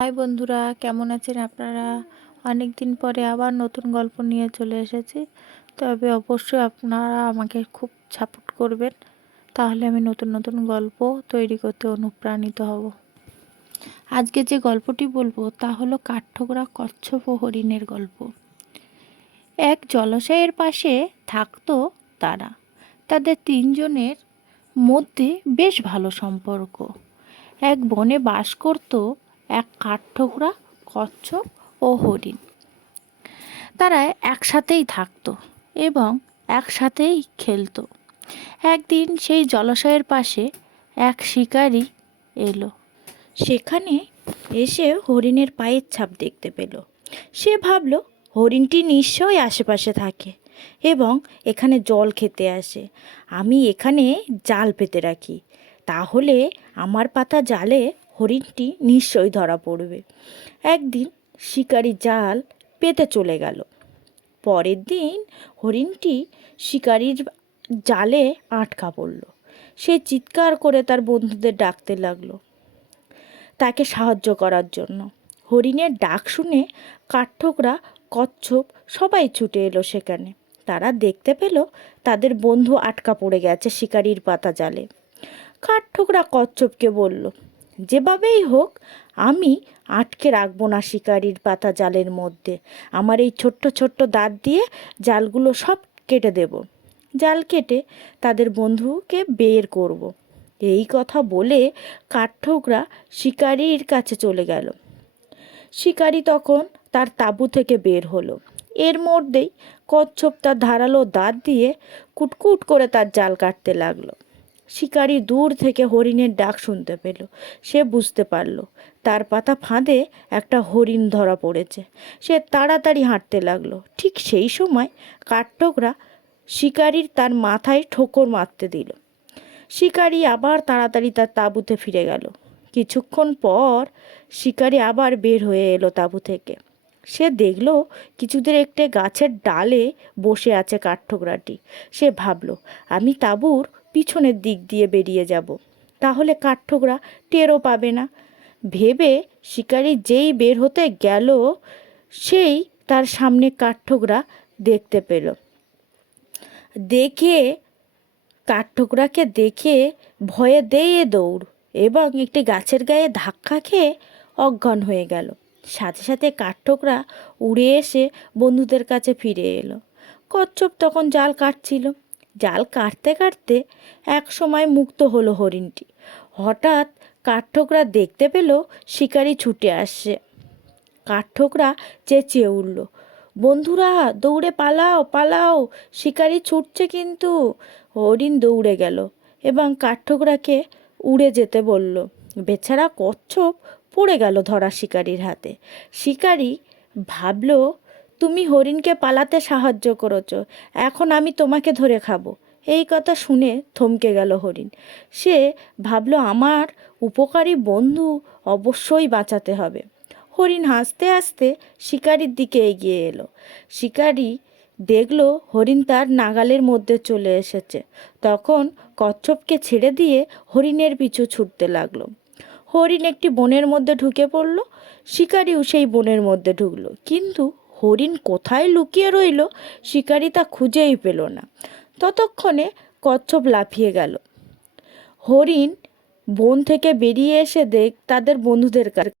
High বন্ধুরা, কেমন আছেন আপনারা? অনেক দিন পরে আবার নতুন গল্প নিয়ে চলে এসেছি। তবে অবশ্যই আপনারা আমাকে খুব সাপোর্ট করবেন, তাহলে আমি নতুন নতুন গল্প তৈরি করতে অনুপ্রাণিত হব। আজকে যে গল্পটি বলবো তা হলো কাঠঠোকরা কচ্ছপ ও হরিণের গল্প। এক জলাশয়ের পাশে থাকতো তারা। তাদের তিনজনের মধ্যে বেশ ভালো সম্পর্ক। এক বনে বাস করত এক কাঠঠোকরা কচ্ছপ ও হরিণ। তারা একসাথেই থাকতো এবং একসাথেই খেলতো। একদিন সেই জলাশয়ের পাশে এক শিকারী এলো। সেখানে এসে হরিণের পায়ের ছাপ দেখতে পেল। সে ভাবল হরিণটি নিশ্চয়ই আশেপাশে থাকে এবং এখানে জল খেতে আসে। আমি এখানে জাল পেতে রাখি, তাহলে আমার পাতা জালে হরিণটি নিশ্চয়ই ধরা পড়বে। একদিন শিকারি জাল পেতে চলে গেল। পরের দিন হরিণটি শিকারির জালে আটকা পড়ল। সে চিৎকার করে তার বন্ধুদের ডাকতে লাগলো তাকে সাহায্য করার জন্য। হরিণের ডাক শুনে কাঠঠোকরা কচ্ছপ সবাই ছুটে এলো সেখানে। তারা দেখতে পেল তাদের বন্ধু আটকা পড়ে গেছে শিকারির পাতা জালে। কাঠঠোকরা কচ্ছপকে বলল, যেভাবেই হোক আমি আটকে রাখবো না শিকারির পাতা জালের মধ্যে। আমার এই ছোট্ট ছোট্ট দাঁত দিয়ে জালগুলো সব কেটে দেব। জাল কেটে তাদের বন্ধুকে বের করব। এই কথা বলে কাঠঠোকরা শিকারির কাছে চলে গেল। শিকারি তখন তার তাঁবু থেকে বের হলো। এর মধ্যেই কচ্ছপ তার ধারালো দাঁত দিয়ে কুটকুট করে তার জাল কাটতে লাগলো। শিকারি দূর থেকে হরিণের ডাক শুনতে পেল। সে বুঝতে পারল তার পাতা ফাঁদে একটা হরিণ ধরা পড়েছে। সে তাড়াতাড়ি হাঁটতে লাগলো। ঠিক সেই সময় কাঠঠোকরা শিকারির তার মাথায় ঠোকর মারতে দিল। শিকারি আবার তাড়াতাড়ি তার তাঁবুতে ফিরে গেল। কিছুক্ষণ পর শিকারি আবার বের হয়ে এলো তাঁবু থেকে। সে দেখল কিছুদের একটি গাছের ডালে বসে আছে কাঠঠোকরাটি। সে ভাবল, আমি তাঁবুর পিছনের দিক দিয়ে বেরিয়ে যাব, তাহলে কাঠঠোকরা টেরও পাবে না। ভেবে শিকারি যেই বের হতে গেল, সেই তার সামনে কাঠঠোকরা দেখতে পেল। কাঠঠোকরাকে দেখে ভয়ে দিয়ে দৌড় এবং একটি গাছের গায়ে ধাক্কা খেয়ে অজ্ঞান হয়ে গেল। সাথে সাথে কাঠঠোকরা উড়ে এসে বন্ধুদের কাছে ফিরে এলো। কচ্ছপ তখন জাল কাটছিল। জাল কাটতে কাটতে এক সময় মুক্ত হলো হরিণটি। হঠাৎ কাঠঠোকরা দেখতে পেল শিকারি ছুটে আসছে। কাঠঠোকরা চেঁচিয়ে উঠল, বন্ধুরা দৌড়ে পালাও পালাও, শিকারি ছুটছে কিন্তু। হরিণ দৌড়ে গেল এবং কাঠঠোকরাকে উড়ে যেতে বলল। বেচারা কচ্ছপ পড়ে গেল ধরা শিকারির হাতে। শিকারি ভাবল, তুমি হরিণকে পালাতে সাহায্য করেছ, এখন আমি তোমাকে ধরে খাবো। এই কথা শুনে থমকে গেল হরিণ। সে ভাবল, আমার উপকারী বন্ধু অবশ্যই বাঁচাতে হবে। হরিণ হাসতে হাসতে শিকারির দিকে এগিয়ে এলো। শিকারি দেখল হরিণ তার নাগালের মধ্যে চলে এসেছে। তখন কচ্ছপকে ছেড়ে দিয়ে হরিণের পিছু ছুটতে লাগলো। হরিণ একটি বনের মধ্যে ঢুকে পড়ল। শিকারিও সেই বনের মধ্যে ঢুকলো, কিন্তু হরিণ কোথায় লুকিয়ে রইল শিকারি তা খুঁজেই পেল না। ততক্ষণে কচ্ছপ লাফিয়ে গেল। হরিণ বন থেকে বেরিয়ে এসে তাদের বন্ধুদের কাছে